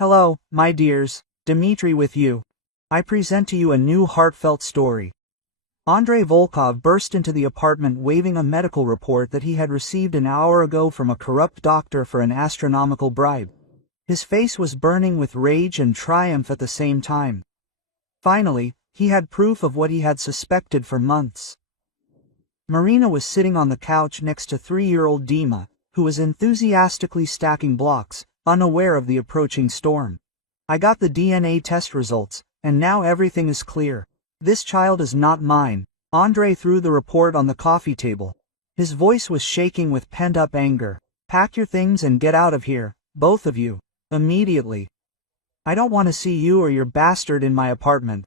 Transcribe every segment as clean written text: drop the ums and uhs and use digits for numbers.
Hello, my dears, Dmitri with you. I present to you a new heartfelt story. Andrei Volkov burst into the apartment waving a medical report that he had received an hour ago from a corrupt doctor for an astronomical bribe. His face was burning with rage and triumph at the same time. Finally, he had proof of what he had suspected for months. Marina was sitting on the couch next to 3-year-old Dima, who was enthusiastically stacking blocks, unaware of the approaching storm. I got the DNA test results, and now everything is clear. This child is not mine. Andrei threw the report on the coffee table. His voice was shaking with pent-up anger. Pack your things and get out of here, both of you, immediately. I don't want to see you or your bastard in my apartment.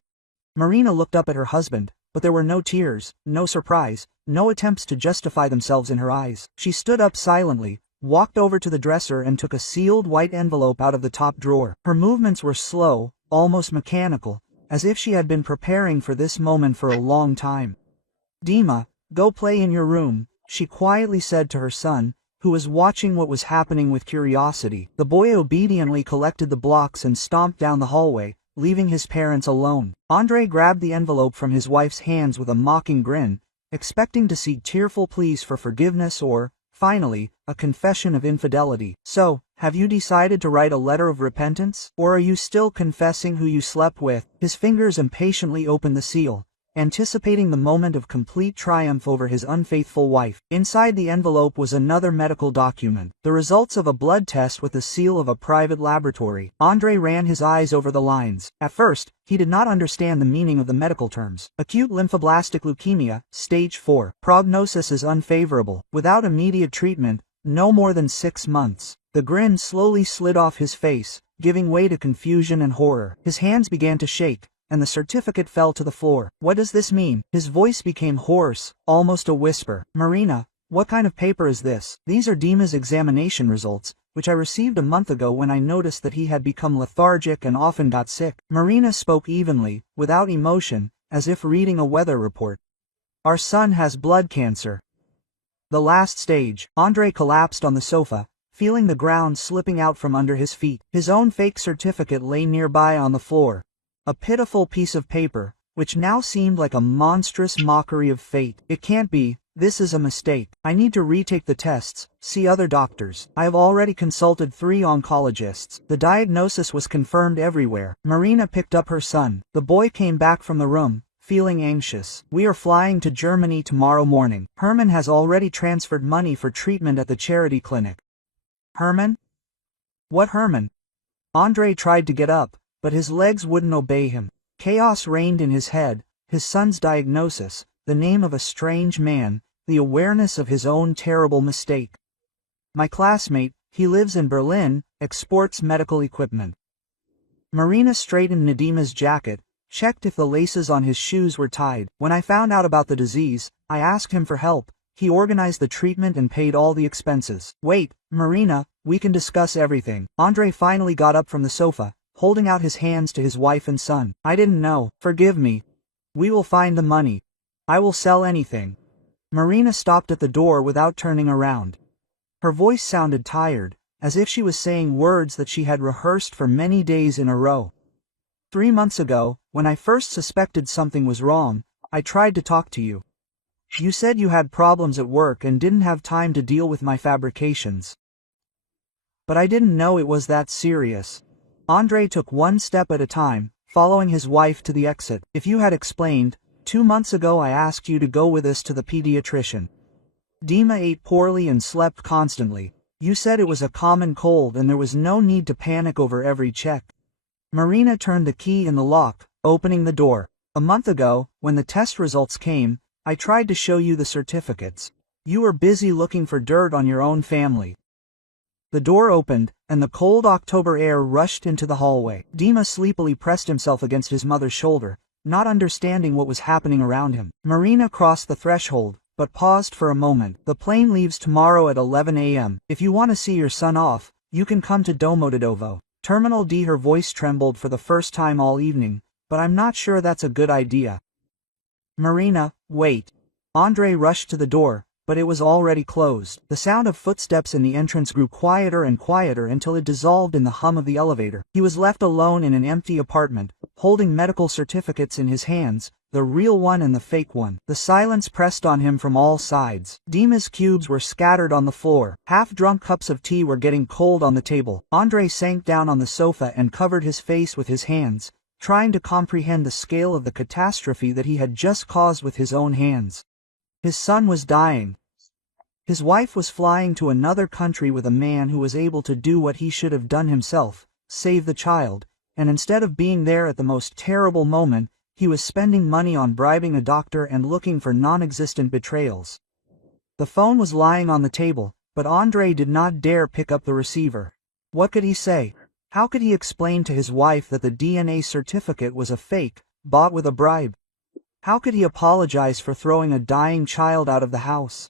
Marina looked up at her husband, but there were no tears, no surprise, no attempts to justify themselves in her eyes. She stood up silently, walked over to the dresser and took a sealed white envelope out of the top drawer. Her movements were slow, almost mechanical, as if she had been preparing for this moment for a long time. Dima, go play in your room, she quietly said to her son, who was watching what was happening with curiosity. The boy obediently collected the blocks and stomped down the hallway, leaving his parents alone. Andrei grabbed the envelope from his wife's hands with a mocking grin, expecting to see tearful pleas for forgiveness or, finally, a confession of infidelity. So, have you decided to write a letter of repentance? Or are you still confessing who you slept with? His fingers impatiently opened the seal, anticipating the moment of complete triumph over his unfaithful wife. Inside the envelope was another medical document, the results of a blood test with the seal of a private laboratory. Andrei ran his eyes over the lines. At first, he did not understand the meaning of the medical terms. Acute lymphoblastic leukemia, stage 4. Prognosis is unfavorable. Without immediate treatment, no more than 6 months. The grin slowly slid off his face, giving way to confusion and horror. His hands began to shake, and the certificate fell to the floor. What does this mean? His voice became hoarse, almost a whisper. Marina, what kind of paper is this? These are Dima's examination results, which I received a month ago when I noticed that he had become lethargic and often got sick. Marina spoke evenly, without emotion, as if reading a weather report. Our son has blood cancer. The last stage. Andrei collapsed on the sofa, feeling the ground slipping out from under his feet. His own fake certificate lay nearby on the floor. A pitiful piece of paper, which now seemed like a monstrous mockery of fate. It can't be, this is a mistake. I need to retake the tests, see other doctors. I have already consulted 3 oncologists. The diagnosis was confirmed everywhere. Marina picked up her son. The boy came back from the room, feeling anxious. We are flying to Germany tomorrow morning. Herman has already transferred money for treatment at the charity clinic. Herman? What Herman? Andrei tried to get up, but his legs wouldn't obey him. Chaos reigned in his head, his son's diagnosis, the name of a strange man, the awareness of his own terrible mistake. My classmate, he lives in Berlin, exports medical equipment. Marina straightened Nadima's jacket, checked if the laces on his shoes were tied. When I found out about the disease, I asked him for help. He organized the treatment and paid all the expenses. Wait, Marina, we can discuss everything. Andrei finally got up from the sofa, holding out his hands to his wife and son. I didn't know. Forgive me. We will find the money. I will sell anything. Marina stopped at the door without turning around. Her voice sounded tired, as if she was saying words that she had rehearsed for many days in a row. 3 months ago, when I first suspected something was wrong, I tried to talk to you. You said you had problems at work and didn't have time to deal with my fabrications. But I didn't know it was that serious. Andrei took 1 step at a time, following his wife to the exit. If you had explained, 2 months ago I asked you to go with us to the pediatrician. Dima ate poorly and slept constantly. You said it was a common cold and there was no need to panic over every check. Marina turned the key in the lock, opening the door. A month ago, when the test results came, I tried to show you the certificates. You were busy looking for dirt on your own family. The door opened, and the cold October air rushed into the hallway. Dima sleepily pressed himself against his mother's shoulder, not understanding what was happening around him. Marina crossed the threshold, but paused for a moment. The plane leaves tomorrow at 11 a.m. If you want to see your son off, you can come to Domodedovo. Terminal D. Her voice trembled for the first time all evening, but I'm not sure that's a good idea. Marina, wait. Andrei rushed to the door, but it was already closed. The sound of footsteps in the entrance grew quieter and quieter until it dissolved in the hum of the elevator. He was left alone in an empty apartment, holding medical certificates in his hands, the real one and the fake one. The silence pressed on him from all sides. Dima's cubes were scattered on the floor. Half-drunk cups of tea were getting cold on the table. Andrei sank down on the sofa and covered his face with his hands, trying to comprehend the scale of the catastrophe that he had just caused with his own hands. His son was dying. His wife was flying to another country with a man who was able to do what he should have done himself, save the child, and instead of being there at the most terrible moment, he was spending money on bribing a doctor and looking for non-existent betrayals. The phone was lying on the table, but Andrei did not dare pick up the receiver. What could he say? How could he explain to his wife that the DNA certificate was a fake, bought with a bribe? How could he apologize for throwing a dying child out of the house?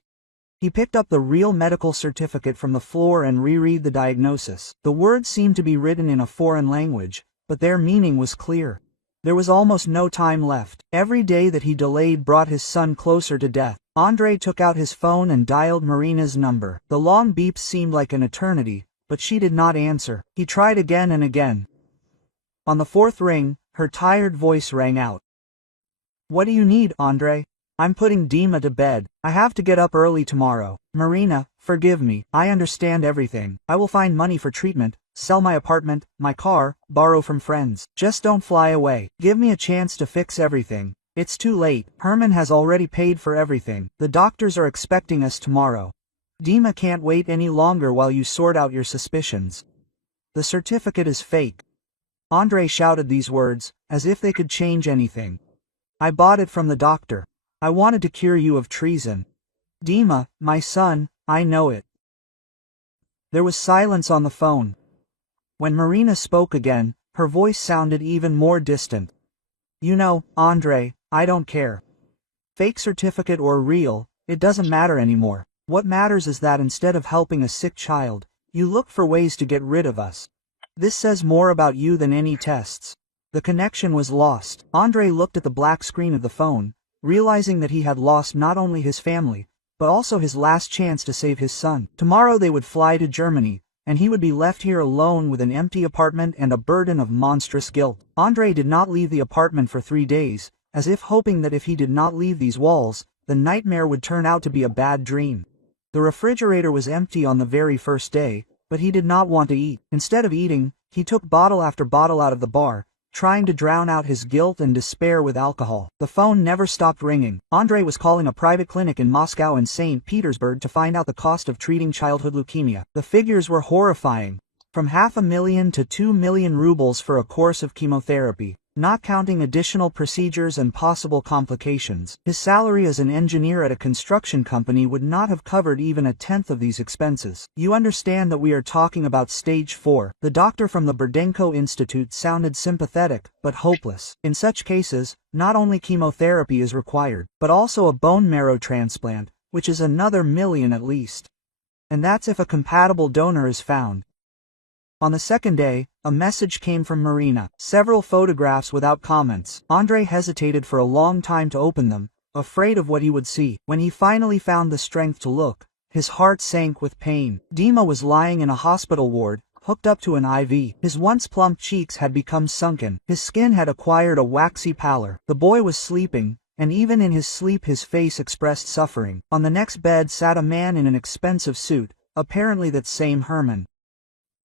He picked up the real medical certificate from the floor and reread the diagnosis. The words seemed to be written in a foreign language, but their meaning was clear. There was almost no time left. Every day that he delayed brought his son closer to death. Andrei took out his phone and dialed Marina's number. The long beeps seemed like an eternity, but she did not answer. He tried again and again. On the fourth ring, her tired voice rang out. "What do you need, Andrei? I'm putting Dima to bed. I have to get up early tomorrow. Marina, forgive me. I understand everything. I will find money for treatment, sell my apartment, my car, borrow from friends. Just don't fly away. Give me a chance to fix everything. It's too late. Herman has already paid for everything. The doctors are expecting us tomorrow. Dima can't wait any longer while you sort out your suspicions. The certificate is fake." Andrei shouted these words, as if they could change anything. "I bought it from the doctor. I wanted to cure you of treason. Dima, my son, I know it." There was silence on the phone. When Marina spoke again, her voice sounded even more distant. "You know, Andrei, I don't care. Fake certificate or real, it doesn't matter anymore. What matters is that instead of helping a sick child, you look for ways to get rid of us. This says more about you than any tests." The connection was lost. Andrei looked at the black screen of the phone, realizing that he had lost not only his family, but also his last chance to save his son. Tomorrow they would fly to Germany, and he would be left here alone with an empty apartment and a burden of monstrous guilt. Andrei did not leave the apartment for 3 days, as if hoping that if he did not leave these walls, the nightmare would turn out to be a bad dream. The refrigerator was empty on the very first day, but he did not want to eat. Instead of eating, he took bottle after bottle out of the bar, trying to drown out his guilt and despair with alcohol. The phone never stopped ringing. Andrei was calling a private clinic in Moscow and St. Petersburg to find out the cost of treating childhood leukemia. The figures were horrifying. From 500,000 to 2 million rubles for a course of chemotherapy, not counting additional procedures and possible complications. His salary as an engineer at a construction company would not have covered even a tenth of these expenses. "You understand that we are talking about stage 4. The doctor from the Burdenko Institute sounded sympathetic, but hopeless. "In such cases, not only chemotherapy is required, but also a bone marrow transplant, which is another million at least. And that's if a compatible donor is found." On the second day, a message came from Marina. Several photographs without comments. Andrei hesitated for a long time to open them, afraid of what he would see. When he finally found the strength to look, his heart sank with pain. Dima was lying in a hospital ward, hooked up to an IV. His once plump cheeks had become sunken. His skin had acquired a waxy pallor. The boy was sleeping, and even in his sleep his face expressed suffering. On the next bed sat a man in an expensive suit, apparently that same Herman.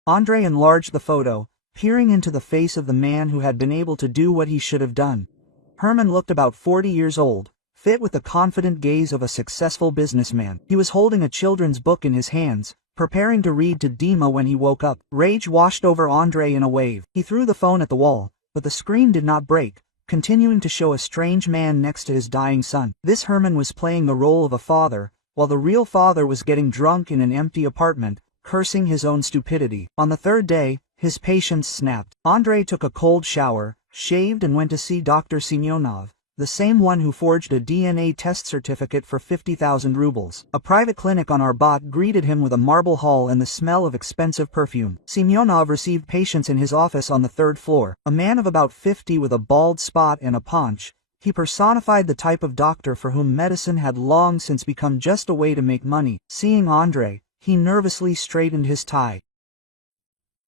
Andrei enlarged the photo, peering into the face of the man who had been able to do what he should have done. Herman looked about 40 years old, fit with the confident gaze of a successful businessman. He was holding a children's book in his hands, preparing to read to Dima when he woke up. Rage washed over Andrei in a wave. He threw the phone at the wall, but the screen did not break, continuing to show a strange man next to his dying son. This Herman was playing the role of a father, while the real father was getting drunk in an empty apartment, cursing his own stupidity. On the third day, his patience snapped. Andrei took a cold shower, shaved and went to see Dr. Semyonov, the same one who forged a DNA test certificate for 50,000 rubles. A private clinic on Arbat greeted him with a marble hall and the smell of expensive perfume. Semyonov received patients in his office on the 3rd floor. A man of about 50 with a bald spot and a paunch, He personified the type of doctor for whom medicine had long since become just a way to make money. Seeing Andrei, he nervously straightened his tie.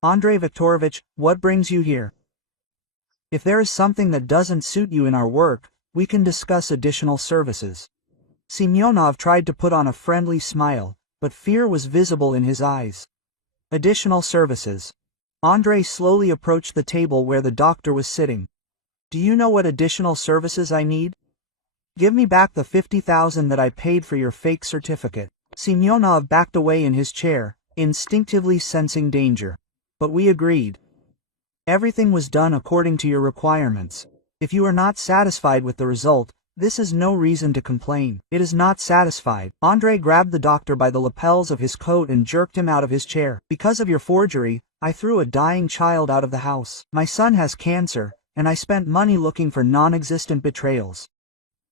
"Andrei Viktorovich, what brings you here? If there is something that doesn't suit you in our work, we can discuss additional services." Semyonov tried to put on a friendly smile, but fear was visible in his eyes. "Additional services." Andrei slowly approached the table where the doctor was sitting. "Do you know what additional services I need? Give me back the 50,000 that I paid for your fake certificate." Semyonov backed away in his chair, instinctively sensing danger. "But we agreed. Everything was done according to your requirements. If you are not satisfied with the result, this is no reason to complain." "It is not satisfied." Andrei grabbed the doctor by the lapels of his coat and jerked him out of his chair. "Because of your forgery, I threw a dying child out of the house. My son has cancer, and I spent money looking for non-existent betrayals."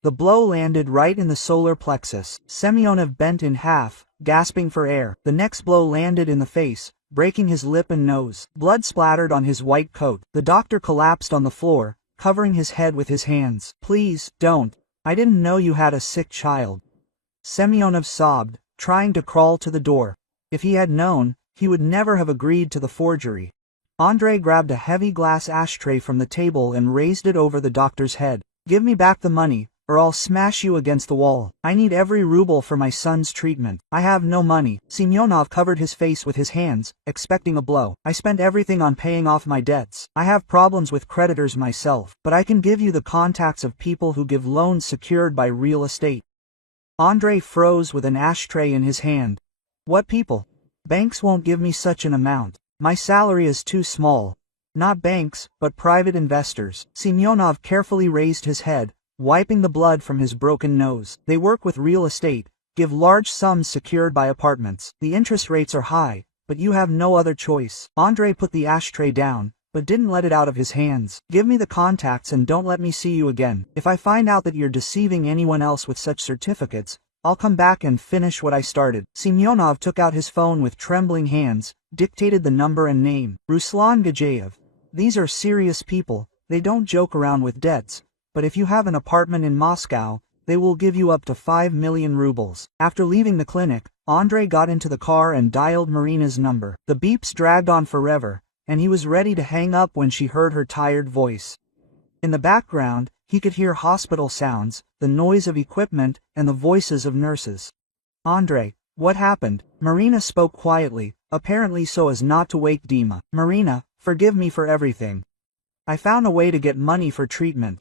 The blow landed right in the solar plexus. Semyonov bent in half, gasping for air. The next blow landed in the face, breaking his lip and nose. Blood splattered on his white coat. The doctor collapsed on the floor, covering his head with his hands. "Please, don't. I didn't know you had a sick child." Semyonov sobbed, trying to crawl to the door. If he had known, he would never have agreed to the forgery. Andrei grabbed a heavy glass ashtray from the table and raised it over the doctor's head. "Give me back the money, or I'll smash you against the wall. I need every ruble for my son's treatment. I have no money." Semyonov covered his face with his hands, expecting a blow. "I spent everything on paying off my debts. I have problems with creditors myself, but I can give you the contacts of people who give loans secured by real estate." Andrei froze with an ashtray in his hand. "What people? Banks won't give me such an amount. My salary is too small." "Not banks, but private investors." Semyonov carefully raised his head, wiping the blood from his broken nose. "They work with real estate, give large sums secured by apartments. The interest rates are high, but you have no other choice." Andrei put the ashtray down, but didn't let it out of his hands. "Give me the contacts and don't let me see you again. If I find out that you're deceiving anyone else with such certificates, I'll come back and finish what I started." Semyonov took out his phone with trembling hands, dictated the number and name. "Ruslan Gajayev. These are serious people, they don't joke around with debts, but if you have an apartment in Moscow, they will give you up to 5 million rubles." After leaving the clinic, Andrei got into the car and dialed Marina's number. The beeps dragged on forever, and he was ready to hang up when she heard her tired voice. In the background, he could hear hospital sounds, the noise of equipment, and the voices of nurses. "Andrei, what happened?" Marina spoke quietly, apparently so as not to wake Dima. "Marina, forgive me for everything. I found a way to get money for treatment."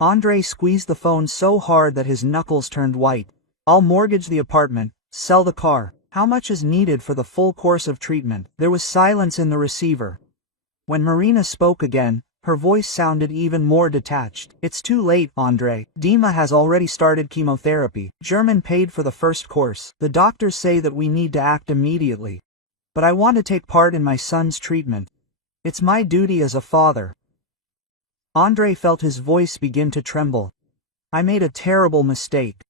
Andrei squeezed the phone so hard that his knuckles turned white. "I'll mortgage the apartment, sell the car. How much is needed for the full course of treatment?" There was silence in the receiver. When Marina spoke again, her voice sounded even more detached. "It's too late, Andrei. Dima has already started chemotherapy. German paid for the first course. The doctors say that we need to act immediately. But I want to take part in my son's treatment. It's my duty as a father." Andrei felt his voice begin to tremble. "I made a terrible mistake.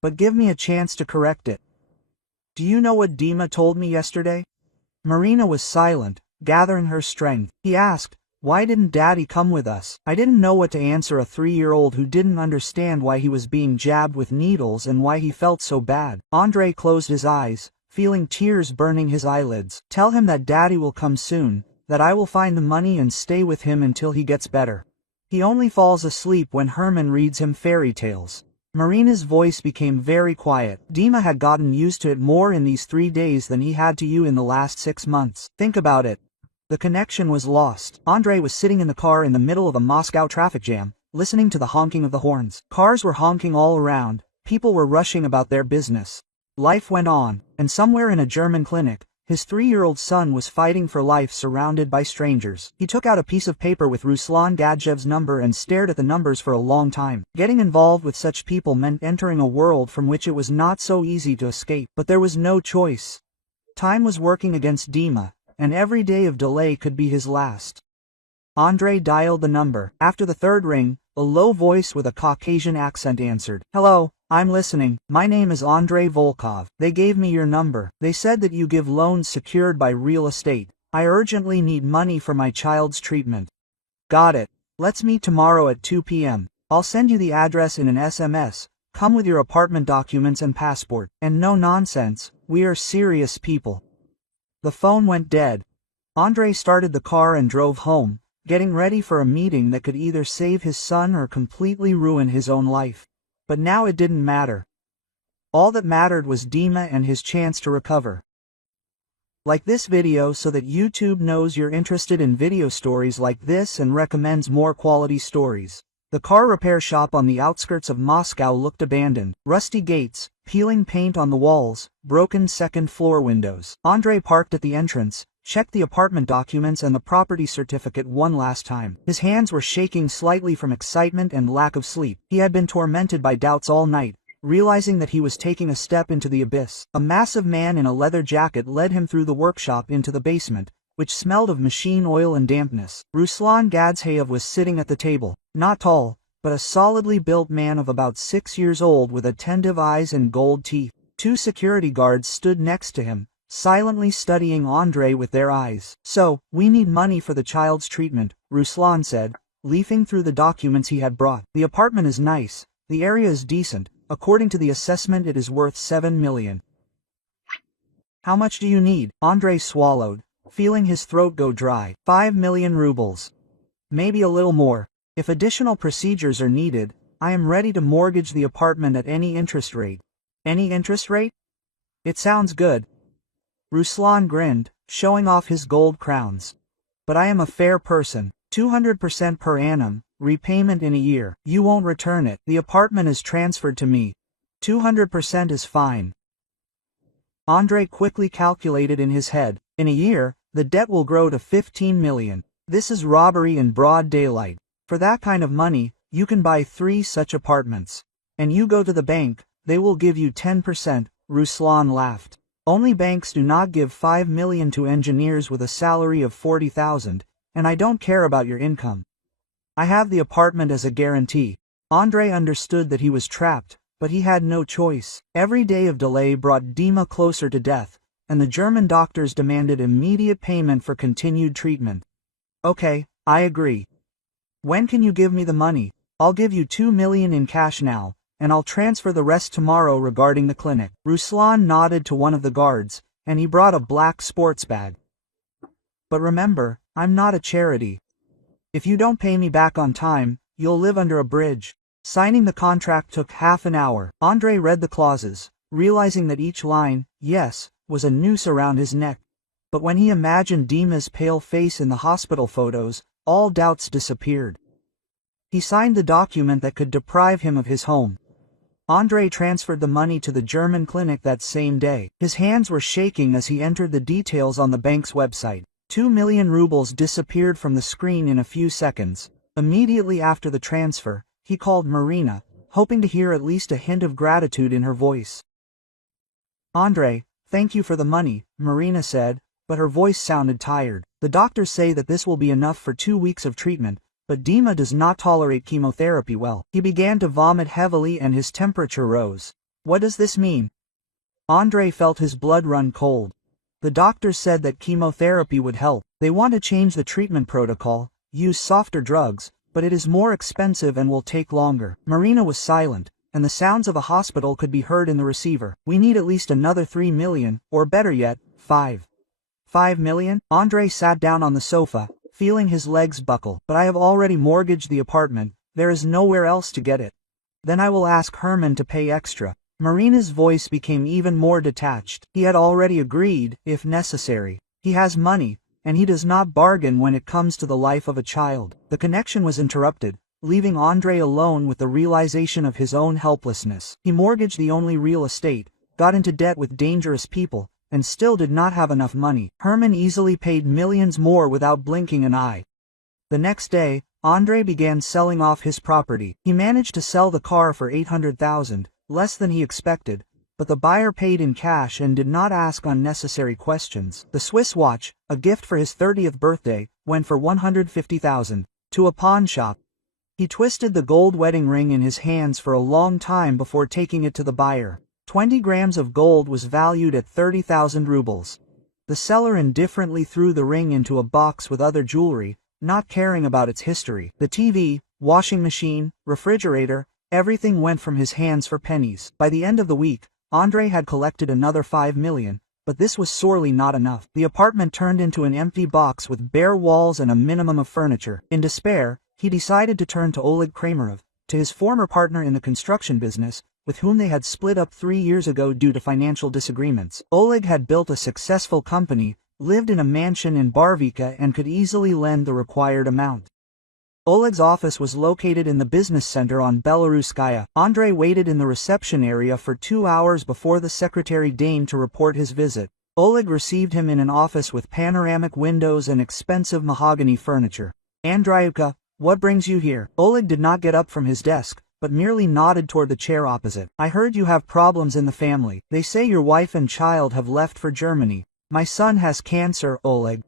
But give me a chance to correct it. Do you know what Dima told me yesterday?" Marina was silent, gathering her strength. He asked, "Why didn't Daddy come with us?" I didn't know what to answer a 3-year-old who didn't understand why he was being jabbed with needles and why he felt so bad. Andrei closed his eyes, feeling tears burning his eyelids. "Tell him that Daddy will come soon, that I will find the money and stay with him until he gets better. He only falls asleep when Herman reads him fairy tales." Marina's voice became very quiet. "Dima had gotten used to it more in these 3 days than he had to you in the last 6 months. Think about it." The connection was lost. Andrei was sitting in the car in the middle of a Moscow traffic jam, listening to the honking of the horns. Cars were honking all around, people were rushing about their business. Life went on, and somewhere in a German clinic, his 3-year-old son was fighting for life surrounded by strangers. He took out a piece of paper with Ruslan Gadzhev's number and stared at the numbers for a long time. Getting involved with such people meant entering a world from which it was not so easy to escape. But there was no choice. Time was working against Dima, and every day of delay could be his last. Andrei dialed the number. After the third ring, a low voice with a Caucasian accent answered. "Hello, I'm listening. My name is Andrei Volkov. They gave me your number. They said that you give loans secured by real estate. I urgently need money for my child's treatment." "Got it. Let's meet tomorrow at 2 p.m. I'll send you the address in an SMS. Come with your apartment documents and passport. And no nonsense, we are serious people. The phone went dead. Andre started the car and drove home, getting ready for a meeting that could either save his son or completely ruin his own life. But now it didn't matter. All that mattered was Dima and his chance to recover. Like this video so that YouTube knows you're interested in video stories like this and recommends more quality stories. The car repair shop on the outskirts of Moscow looked abandoned. Rusty gates, peeling paint on the walls, broken second-floor windows. Andre parked at the entrance, checked the apartment documents and the property certificate one last time. His hands were shaking slightly from excitement and lack of sleep. He had been tormented by doubts all night, realizing that he was taking a step into the abyss. A massive man in a leather jacket led him through the workshop into the basement, which smelled of machine oil and dampness. Ruslan Gadzhayev was sitting at the table, not tall, but a solidly built man of about 6 years old with attentive eyes and gold teeth. 2 security guards stood next to him, silently studying Andre with their eyes. "So, we need money for the child's treatment," Ruslan said, leafing through the documents he had brought. "The apartment is nice, the area is decent, according to the assessment it is worth 7 million. How much do you need?" Andre swallowed, feeling his throat go dry. 5 million rubles. Maybe a little more. If additional procedures are needed, I am ready to mortgage the apartment at any interest rate. Any interest rate? It sounds good. Ruslan grinned, showing off his gold crowns. But I am a fair person. 200% per annum, repayment in a year. You won't return it. The apartment is transferred to me. 200% is fine. Andre quickly calculated in his head. In a year, the debt will grow to 15 million. This is robbery in broad daylight. For that kind of money, you can buy 3 such apartments. And you go to the bank, they will give you 10%, Ruslan laughed. Only banks do not give 5 million to engineers with a salary of 40,000, and I don't care about your income. I have the apartment as a guarantee. Andre understood that he was trapped, but he had no choice. Every day of delay brought Dima closer to death, and the German doctors demanded immediate payment for continued treatment. Okay, I agree. When can you give me the money? I'll give you 2 million in cash now, and I'll transfer the rest tomorrow regarding the clinic. Ruslan nodded to one of the guards, and he brought a black sports bag. But remember, I'm not a charity. If you don't pay me back on time, you'll live under a bridge. Signing the contract took half an hour. Andre read the clauses, realizing that each line, yes, was a noose around his neck. But when he imagined Dima's pale face in the hospital photos, all doubts disappeared. He signed the document that could deprive him of his home. Andre transferred the money to the German clinic that same day. His hands were shaking as he entered the details on the bank's website. 2 million rubles disappeared from the screen in a few seconds. Immediately after the transfer, he called Marina, hoping to hear at least a hint of gratitude in her voice. "Andre, thank you for the money," Marina said, but her voice sounded tired. "The doctors say that this will be enough for 2 weeks of treatment, but Dima does not tolerate chemotherapy well." He began to vomit heavily and his temperature rose. "What does this mean?" Andre felt his blood run cold. The doctors said that chemotherapy would help. They want to change the treatment protocol, use softer drugs, but it is more expensive and will take longer. Marina was silent, and the sounds of a hospital could be heard in the receiver. "We need at least another 3 million, or better yet, 5. 5 million? Andre sat down on the sofa, feeling his legs buckle. "But I have already mortgaged the apartment, there is nowhere else to get it. Then I will ask Herman to pay extra." Marina's voice became even more detached. He had already agreed, if necessary. He has money, and he does not bargain when it comes to the life of a child. The connection was interrupted, leaving Andre alone with the realization of his own helplessness. He mortgaged the only real estate, got into debt with dangerous people, and still did not have enough money. Herman easily paid millions more without blinking an eye. The next day, Andre began selling off his property. He managed to sell the car for 800,000, less than he expected, but the buyer paid in cash and did not ask unnecessary questions. The Swiss watch, a gift for his 30th birthday, went for 150,000, to a pawn shop. He twisted the gold wedding ring in his hands for a long time before taking it to the buyer. 20 grams of gold was valued at 30,000 rubles. The seller indifferently threw the ring into a box with other jewelry, not caring about its history. The TV, washing machine, refrigerator, everything went from his hands for pennies. By the end of the week, Andrei had collected another 5 million, but this was sorely not enough. The apartment turned into an empty box with bare walls and a minimum of furniture. In despair, he decided to turn to Oleg Kramerov, to his former partner in the construction business, with whom they had split up 3 years ago due to financial disagreements. Oleg had built a successful company, lived in a mansion in Barvika and could easily lend the required amount. Oleg's office was located in the business center on Belaruskaya. Andrei waited in the reception area for 2 hours before the secretary deigned to report his visit. Oleg received him in an office with panoramic windows and expensive mahogany furniture. "Andreyuka, what brings you here?" Oleg did not get up from his desk, but merely nodded toward the chair opposite. "I heard you have problems in the family. They say your wife and child have left for Germany. My son has cancer, Oleg.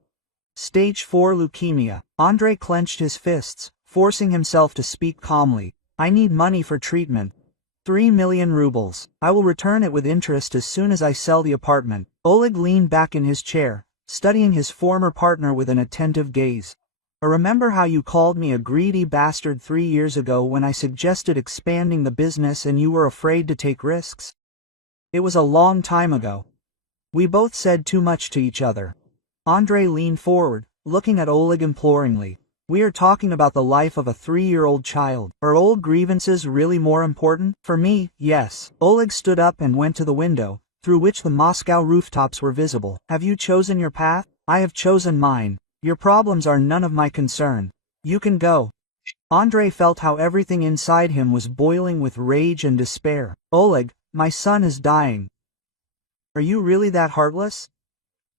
Stage 4 leukemia." Andrei clenched his fists, forcing himself to speak calmly. "I need money for treatment. 3 million rubles. I will return it with interest as soon as I sell the apartment." Oleg leaned back in his chair, studying his former partner with an attentive gaze. "I remember how you called me a greedy bastard 3 years ago when I suggested expanding the business and you were afraid to take risks? It was a long time ago. We both said too much to each other." Andrei leaned forward, looking at Oleg imploringly. "We are talking about the life of a 3-year-old child. Are old grievances really more important? For me, yes." Oleg stood up and went to the window, through which the Moscow rooftops were visible. "Have you chosen your path?" "I have chosen mine. Your problems are none of my concern. You can go." Andrei felt how everything inside him was boiling with rage and despair. "Oleg, my son is dying. Are you really that heartless?"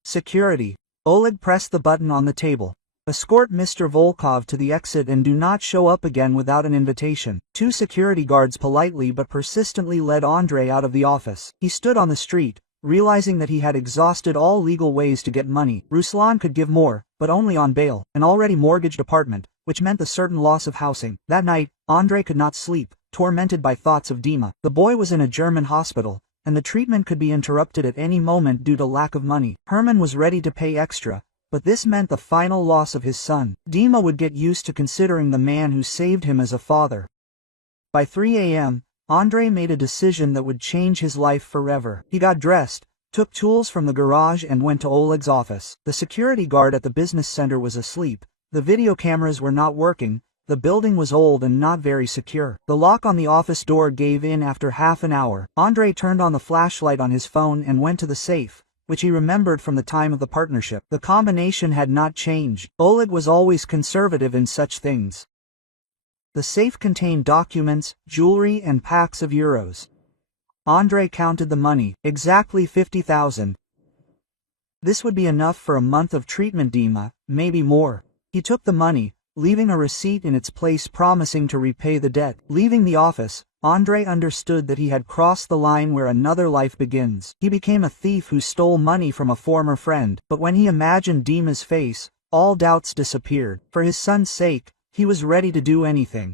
"Security." Oleg pressed the button on the table. "Escort Mr. Volkov to the exit and do not show up again without an invitation." 2 security guards politely but persistently led Andrei out of the office. He stood on the street, realizing that he had exhausted all legal ways to get money. Ruslan could give more, but only on bail, an already mortgaged apartment, which meant the certain loss of housing. That night, Andrei could not sleep, tormented by thoughts of Dima. The boy was in a German hospital, and the treatment could be interrupted at any moment due to lack of money. Herman was ready to pay extra, but this meant the final loss of his son. Dima would get used to considering the man who saved him as a father. By 3 a.m., Andrei made a decision that would change his life forever. He got dressed, took tools from the garage and went to Oleg's office. The security guard at the business center was asleep, the video cameras were not working, the building was old and not very secure. The lock on the office door gave in after half an hour. Andrei turned on the flashlight on his phone and went to the safe, which he remembered from the time of the partnership. The combination had not changed. Oleg was always conservative in such things. The safe contained documents, jewelry and packs of euros. Andrei counted the money, exactly 50,000. This would be enough for a month of treatment, Dima, maybe more. He took the money, leaving a receipt in its place promising to repay the debt. Leaving the office, Andrei understood that he had crossed the line where another life begins. He became a thief who stole money from a former friend, but when he imagined Dima's face, all doubts disappeared. For his son's sake, he was ready to do anything.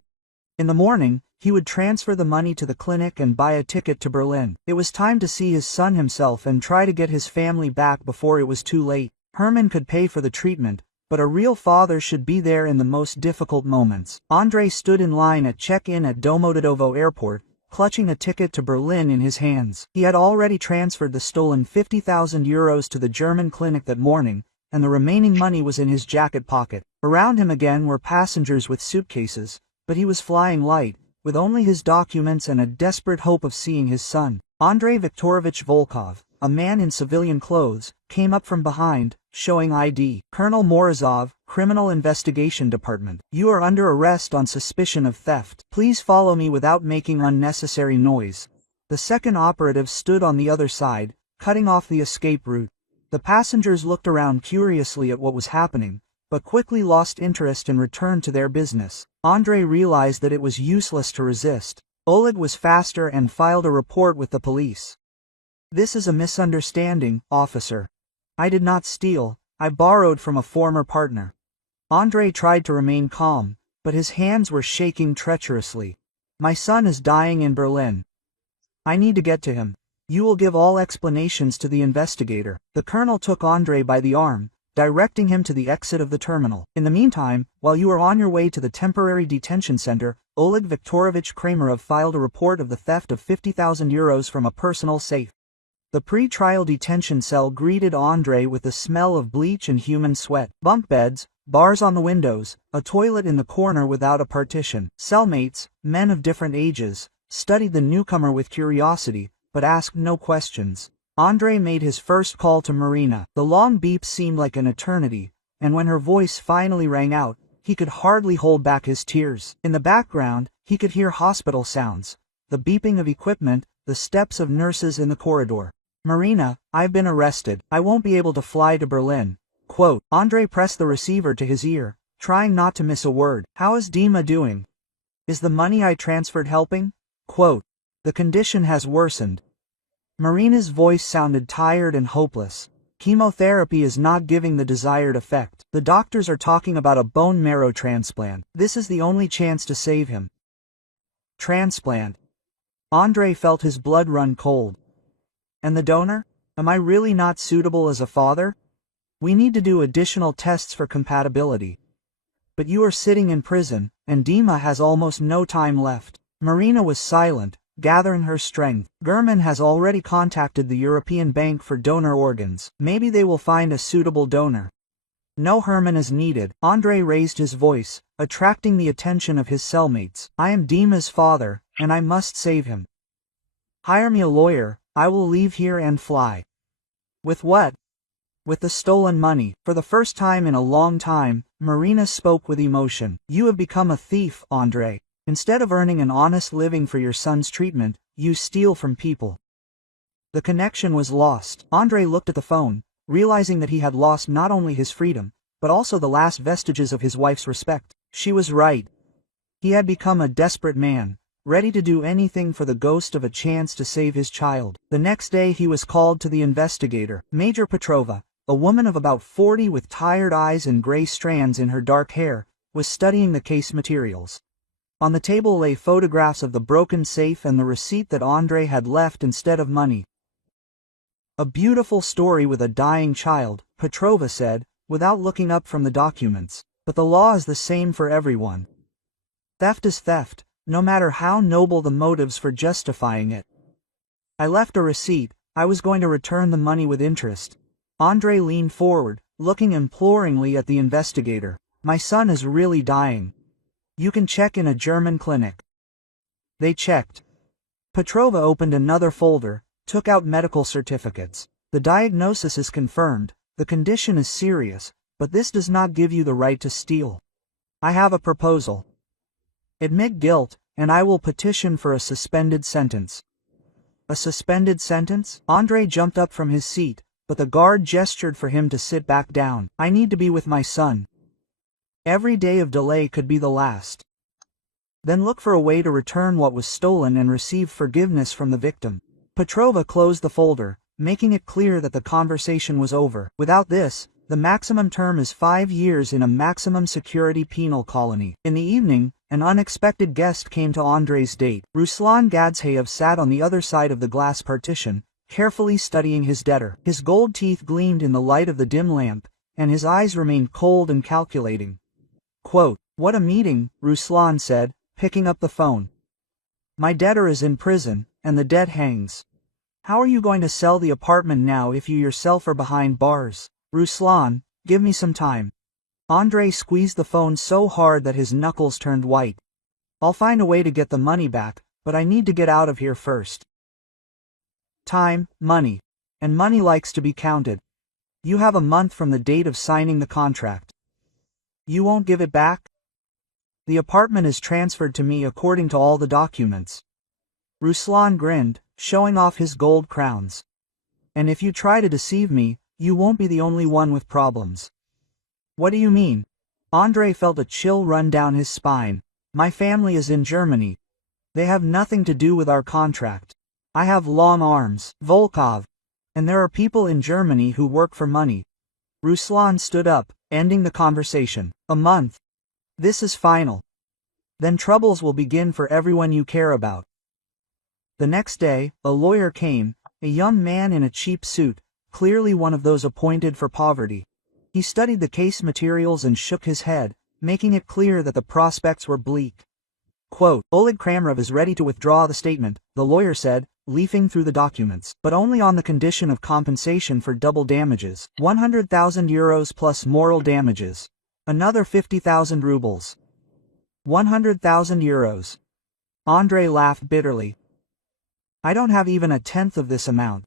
In the morning, he would transfer the money to the clinic and buy a ticket to Berlin. It was time to see his son himself and try to get his family back before it was too late. Herman could pay for the treatment, but a real father should be there in the most difficult moments. Andrei stood in line at check-in at Domodedovo Airport, clutching a ticket to Berlin in his hands. He had already transferred the stolen 50,000 euros to the German clinic that morning, and the remaining money was in his jacket pocket. Around him again were passengers with suitcases, but he was flying light, with only his documents and a desperate hope of seeing his son. Andrei Viktorovich Volkov, a man in civilian clothes, came up from behind, showing ID. "Colonel Morozov, Criminal Investigation Department. You are under arrest on suspicion of theft. Please follow me without making unnecessary noise." The second operative stood on the other side, cutting off the escape route. The passengers looked around curiously at what was happening, but quickly lost interest and returned to their business. Andrei realized that it was useless to resist. Oleg was faster and filed a report with the police. "This is a misunderstanding, officer. I did not steal, I borrowed from a former partner." Andrei tried to remain calm, but his hands were shaking treacherously. "My son is dying in Berlin. I need to get to him. You will give all explanations to the investigator." The colonel took Andrei by the arm, directing him to the exit of the terminal. In the meantime, while you are on your way to the temporary detention center, Oleg Viktorovich Kramerov filed a report of the theft of 50,000 euros from a personal safe. The pre-trial detention cell greeted Andrei with the smell of bleach and human sweat. Bunk beds, bars on the windows, a toilet in the corner without a partition. Cellmates, men of different ages, studied the newcomer with curiosity, but asked no questions. Andrei made his first call to Marina. The long beep seemed like an eternity, and when her voice finally rang out, he could hardly hold back his tears. In the background, he could hear hospital sounds, the beeping of equipment, the steps of nurses in the corridor. "Marina, I've been arrested. I won't be able to fly to Berlin." Quote. Andrei pressed the receiver to his ear, trying not to miss a word. "How is Dima doing? Is the money I transferred helping?" Quote. "The condition has worsened." Marina's voice sounded tired and hopeless. "Chemotherapy is not giving the desired effect. The doctors are talking about a bone marrow transplant. This is the only chance to save him." Transplant. Andrei felt his blood run cold. And the donor? Am I really not suitable as a father? We need to do additional tests for compatibility. But you are sitting in prison, and Dima has almost no time left. Marina was silent, gathering her strength. German has already contacted the European Bank for donor organs. Maybe they will find a suitable donor. No Herman is needed. Andrei raised his voice, attracting the attention of his cellmates. "I am Dima's father, and I must save him. Hire me a lawyer. I will leave here and fly." "With what?" "With the stolen money." For the first time in a long time, Marina spoke with emotion. "You have become a thief, Andrei. Instead of earning an honest living for your son's treatment, you steal from people." The connection was lost. Andrei looked at the phone, realizing that he had lost not only his freedom, but also the last vestiges of his wife's respect. She was right. He had become a desperate man, ready to do anything for the ghost of a chance to save his child. The next day he was called to the investigator. Major Petrova, a woman of about 40 with tired eyes and gray strands in her dark hair, was studying the case materials. On the table lay photographs of the broken safe and the receipt that Andrei had left instead of money. "A beautiful story with a dying child," Petrova said, without looking up from the documents. "But the law is the same for everyone. Theft is theft, no matter how noble the motives for justifying it. I left a receipt. I was going to return the money with interest." Andrei leaned forward, looking imploringly at the investigator. "My son is really dying. You can check in a German clinic." They checked. Petrova opened another folder, took out medical certificates. "The diagnosis is confirmed. The condition is serious, but this does not give you the right to steal. I have a proposal. Admit guilt, and I will petition for a suspended sentence." "A suspended sentence?" Andrei jumped up from his seat, but the guard gestured for him to sit back down. "I need to be with my son. Every day of delay could be the last. Then look for a way to return what was stolen and receive forgiveness from the victim." Petrova closed the folder, making it clear that the conversation was over. "Without this, the maximum term is 5 years in a maximum security penal colony." In the evening, an unexpected guest came to Andrei's date. Ruslan Gadzhayev sat on the other side of the glass partition, carefully studying his debtor. His gold teeth gleamed in the light of the dim lamp, and his eyes remained cold and calculating. Quote, "What a meeting," Ruslan said, picking up the phone. "My debtor is in prison, and the debt hangs. How are you going to sell the apartment now if you yourself are behind bars?" "Ruslan, give me some time." Andrei squeezed the phone so hard that his knuckles turned white. "I'll find a way to get the money back, but I need to get out of here first. Time, money. And money likes to be counted. You have a month from the date of signing the contract. You won't give it back? The apartment is transferred to me according to all the documents." Ruslan grinned, showing off his gold crowns. "And if you try to deceive me, you won't be the only one with problems." "What do you mean?" Andrei felt a chill run down his spine. "My family is in Germany. They have nothing to do with our contract. I have long arms, Volkov. And there are people in Germany who work for money." Ruslan stood up, ending the conversation. "A month. This is final. Then troubles will begin for everyone you care about." The next day, a lawyer came, a young man in a cheap suit, clearly one of those appointed for poverty. He studied the case materials and shook his head, making it clear that the prospects were bleak. Quote, Oleg Kramerov is ready to withdraw the statement, the lawyer said, leafing through the documents, but only on the condition of compensation for double damages, 100,000 euros plus moral damages. Another 50,000 rubles. 100,000 euros. Andrei laughed bitterly. I don't have even a tenth of this amount.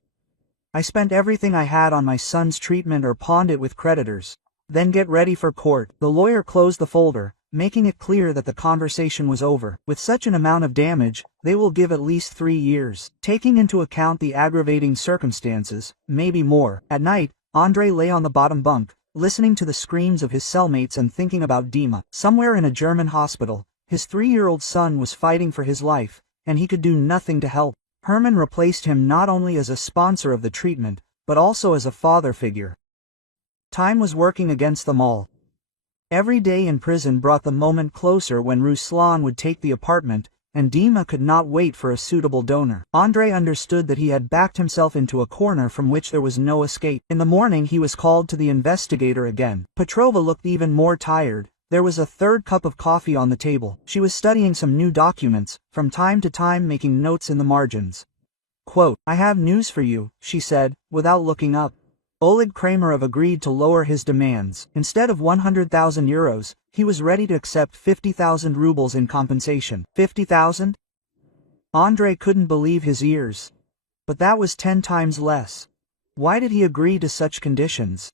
I spent everything I had on my son's treatment or pawned it with creditors. Then get ready for court. The lawyer closed the folder, making it clear that the conversation was over. With such an amount of damage, they will give at least 3 years. Taking into account the aggravating circumstances, maybe more. At night, Andrei lay on the bottom bunk, listening to the screams of his cellmates and thinking about Dima. Somewhere in a German hospital, his 3-year-old son was fighting for his life, and he could do nothing to help. Herman replaced him not only as a sponsor of the treatment, but also as a father figure. Time was working against them all. Every day in prison brought the moment closer when Ruslan would take the apartment, and Dima could not wait for a suitable donor. Andrei understood that he had backed himself into a corner from which there was no escape. In the morning he was called to the investigator again. Petrova looked even more tired. There was a third cup of coffee on the table. She was studying some new documents, from time to time making notes in the margins. Quote, I have news for you, she said, without looking up. Oleg Kramerov agreed to lower his demands. Instead of 100,000 euros, he was ready to accept 50,000 rubles in compensation. 50,000? Andrei couldn't believe his ears. But that was 10 times less. Why did he agree to such conditions?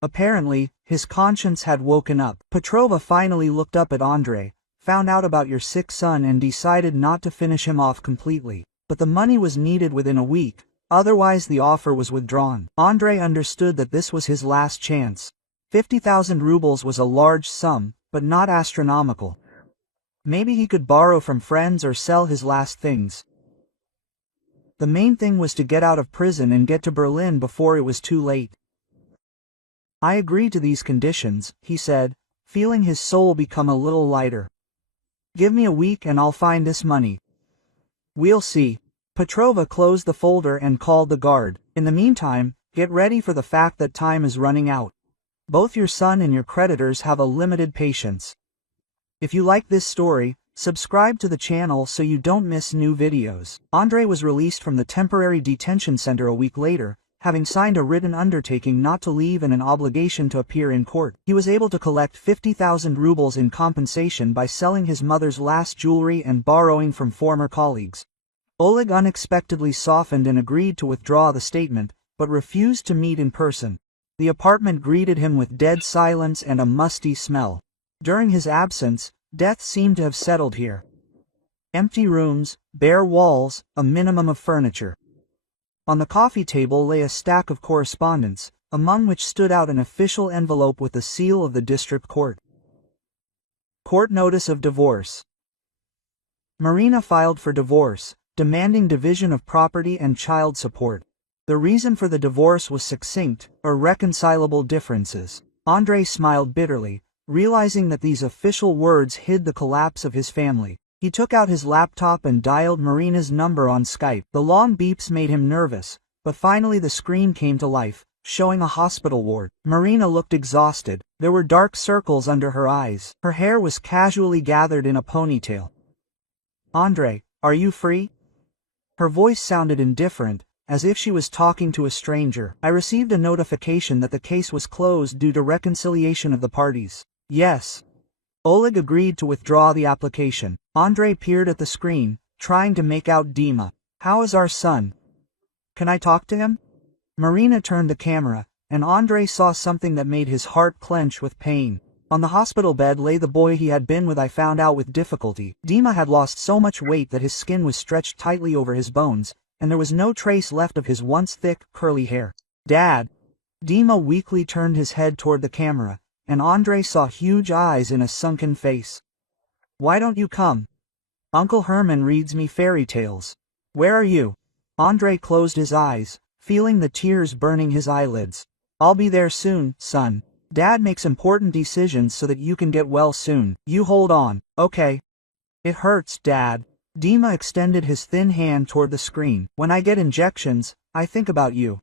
Apparently, his conscience had woken up. Petrova finally looked up at Andrei, found out about your sick son and decided not to finish him off completely. But the money was needed within a week. Otherwise the offer was withdrawn. Andrei understood that this was his last chance. 50,000 rubles was a large sum, but not astronomical. Maybe he could borrow from friends or sell his last things. The main thing was to get out of prison and get to Berlin before it was too late. I agree to these conditions, he said, feeling his soul become a little lighter. Give me a week and I'll find this money. We'll see. Petrova closed the folder and called the guard. In the meantime, get ready for the fact that time is running out. Both your son and your creditors have a limited patience. If you like this story, subscribe to the channel so you don't miss new videos. Andrei was released from the temporary detention center a week later, having signed a written undertaking not to leave and an obligation to appear in court. He was able to collect 50,000 rubles in compensation by selling his mother's last jewelry and borrowing from former colleagues. Oleg unexpectedly softened and agreed to withdraw the statement, but refused to meet in person. The apartment greeted him with dead silence and a musty smell. During his absence, death seemed to have settled here. Empty rooms, bare walls, a minimum of furniture. On the coffee table lay a stack of correspondence, among which stood out an official envelope with the seal of the district court. Court notice of divorce. Marina filed for divorce, demanding division of property and child support. The reason for the divorce was succinct, irreconcilable differences. Andrei smiled bitterly, realizing that these official words hid the collapse of his family. He took out his laptop and dialed Marina's number on Skype. The long beeps made him nervous, but finally the screen came to life, showing a hospital ward. Marina looked exhausted. There were dark circles under her eyes. Her hair was casually gathered in a ponytail. Andrei, are you free? Her voice sounded indifferent, as if she was talking to a stranger. I received a notification that the case was closed due to reconciliation of the parties. Yes. Oleg agreed to withdraw the application. Andrei peered at the screen, trying to make out Dima. How is our son? Can I talk to him? Marina turned the camera, and Andrei saw something that made his heart clench with pain. On the hospital bed lay the boy he had been with. I found out with difficulty. Dima had lost so much weight that his skin was stretched tightly over his bones, and there was no trace left of his once thick, curly hair. Dad! Dima weakly turned his head toward the camera, and Andrei saw huge eyes in a sunken face. Why don't you come? Uncle Herman reads me fairy tales. Where are you? Andrei closed his eyes, feeling the tears burning his eyelids. I'll be there soon, son. Dad makes important decisions so that you can get well soon. You hold on, okay? It hurts, Dad. Dima extended his thin hand toward the screen. When I get injections, I think about you.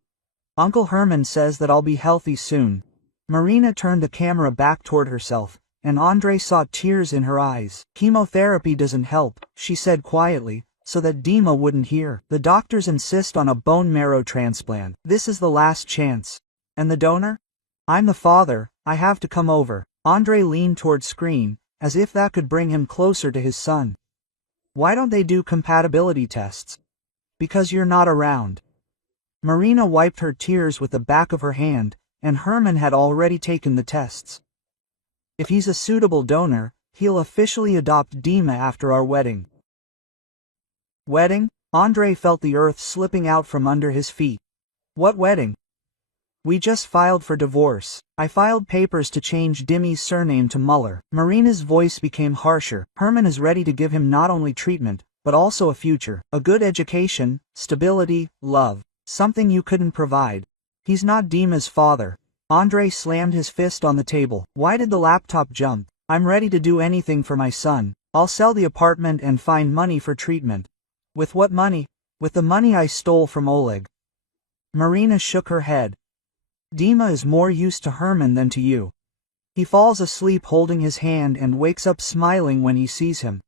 Uncle Herman says that I'll be healthy soon. Marina turned the camera back toward herself, and Andrei saw tears in her eyes. Chemotherapy doesn't help, she said quietly, so that Dima wouldn't hear. The doctors insist on a bone marrow transplant. This is the last chance. And the donor? I'm the father, I have to come over. Andrei leaned toward screen, as if that could bring him closer to his son. Why don't they do compatibility tests? Because you're not around. Marina wiped her tears with the back of her hand, and Herman had already taken the tests. If he's a suitable donor, he'll officially adopt Dima after our wedding. Wedding? Andrei felt the earth slipping out from under his feet. What wedding? We just filed for divorce. I filed papers to change Dimi's surname to Muller. Marina's voice became harsher. Herman is ready to give him not only treatment, but also a future. A good education, stability, love. Something you couldn't provide. He's not Dima's father. Andrei slammed his fist on the table. Why did the laptop jump? I'm ready to do anything for my son. I'll sell the apartment and find money for treatment. With what money? With the money I stole from Oleg. Marina shook her head. Dima is more used to Herman than to you. He falls asleep holding his hand and wakes up smiling when he sees him.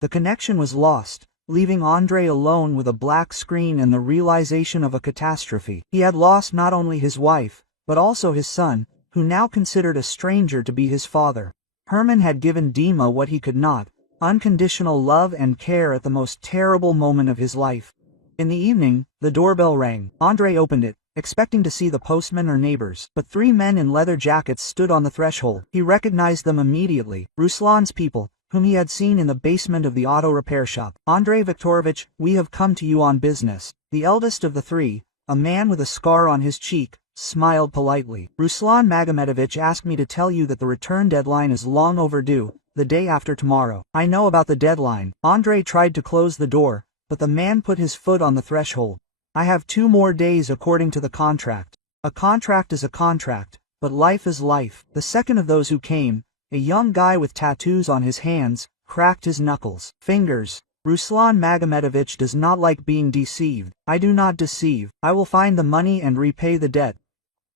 The connection was lost, leaving Andrei alone with a black screen and the realization of a catastrophe. He had lost not only his wife, but also his son, who now considered a stranger to be his father. Herman had given Dima what he could not, unconditional love and care at the most terrible moment of his life. In the evening, the doorbell rang. Andrei opened it, expecting to see the postman or neighbors, but three men in leather jackets stood on the threshold. He recognized them immediately, Ruslan's people, whom he had seen in the basement of the auto repair shop. Andrei Viktorovich, we have come to you on business. The eldest of the three, a man with a scar on his cheek, smiled politely. Ruslan Magomedovich asked me to tell you that the return deadline is long overdue, the day after tomorrow. I know about the deadline. Andrei tried to close the door, but the man put his foot on the threshold. I have 2 more days according to the contract. A contract is a contract, but life is life. The second of those who came, a young guy with tattoos on his hands, cracked his knuckles. Fingers. Ruslan Magomedovich does not like being deceived. I do not deceive. I will find the money and repay the debt.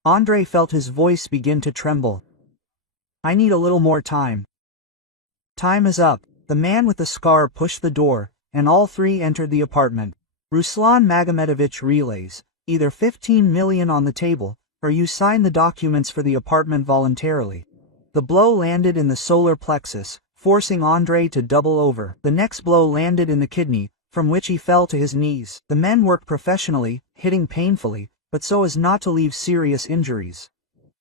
Andrei felt his voice begin to tremble. I need a little more time. Time is up. The man with the scar pushed the door, and all three entered the apartment. Ruslan Magomedovich relays, either 15 million on the table, or you sign the documents for the apartment voluntarily. The blow landed in the solar plexus, forcing Andrei to double over. The next blow landed in the kidney, from which he fell to his knees. The men worked professionally, hitting painfully, but so as not to leave serious injuries.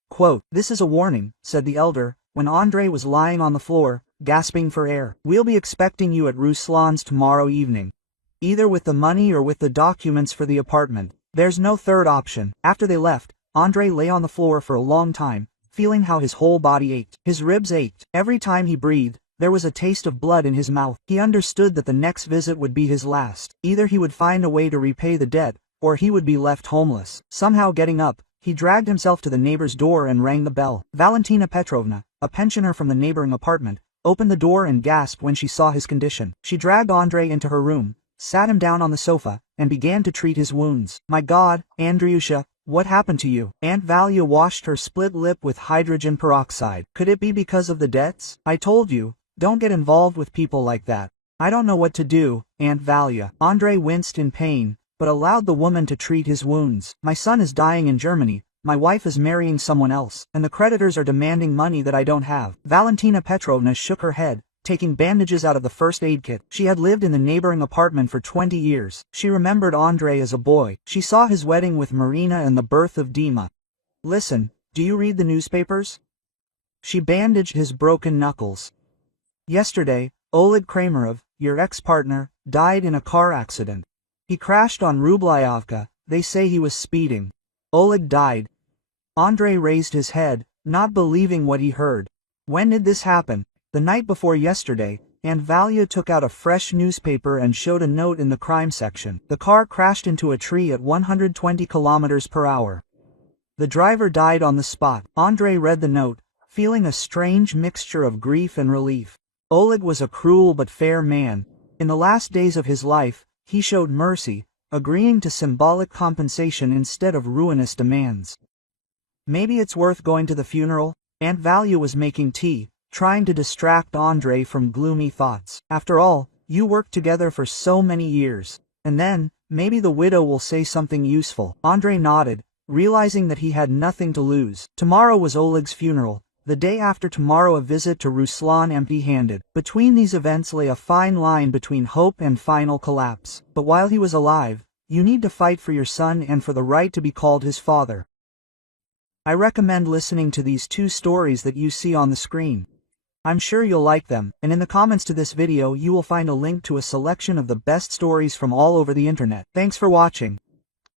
Quote, "This is a warning," said the elder, when Andrei was lying on the floor, gasping for air. "We'll be expecting you at Ruslan's tomorrow evening. Either with the money or with the documents for the apartment. There's no third option." After they left, Andrei lay on the floor for a long time, feeling how his whole body ached. His ribs ached. Every time he breathed, there was a taste of blood in his mouth. He understood that the next visit would be his last. Either he would find a way to repay the debt, or he would be left homeless. Somehow getting up, he dragged himself to the neighbor's door and rang the bell. Valentina Petrovna, a pensioner from the neighboring apartment, opened the door and gasped when she saw his condition. She dragged Andrei into her room, sat him down on the sofa, and began to treat his wounds. "My God, Andriusha, what happened to you?" Aunt Valia washed her split lip with hydrogen peroxide. "Could it be because of the debts? I told you, don't get involved with people like that." "I don't know what to do, Aunt Valia." Andrei winced in pain, but allowed the woman to treat his wounds. "My son is dying in Germany, my wife is marrying someone else, and the creditors are demanding money that I don't have." Valentina Petrovna shook her head, taking bandages out of the first aid kit. She had lived in the neighboring apartment for 20 years. She remembered Andrei as a boy. She saw his wedding with Marina and the birth of Dima. "Listen, do you read the newspapers?" She bandaged his broken knuckles. "Yesterday, Oleg Kramerov, your ex-partner, died in a car accident. He crashed on Rublyovka. They say he was speeding. Oleg died." Andrei raised his head, not believing what he heard. "When did this happen?" "The night before yesterday." Aunt Valia took out a fresh newspaper and showed a note in the crime section. "The car crashed into a tree at 120 kilometers per hour. The driver died on the spot." Andrei read the note, feeling a strange mixture of grief and relief. Oleg was a cruel but fair man. In the last days of his life, he showed mercy, agreeing to symbolic compensation instead of ruinous demands. Maybe it's worth going to the funeral? Aunt Valia was making tea, trying to distract Andre from gloomy thoughts. After all, you worked together for so many years. And then, maybe the widow will say something useful. Andre nodded, realizing that he had nothing to lose. Tomorrow was Oleg's funeral. The day after tomorrow a visit to Ruslan empty-handed. Between these events lay a fine line between hope and final collapse. But while he was alive, you need to fight for your son and for the right to be called his father. I recommend listening to these two stories that you see on the screen. I'm sure you'll like them, and in the comments to this video you will find a link to a selection of the best stories from all over the internet. Thanks for watching.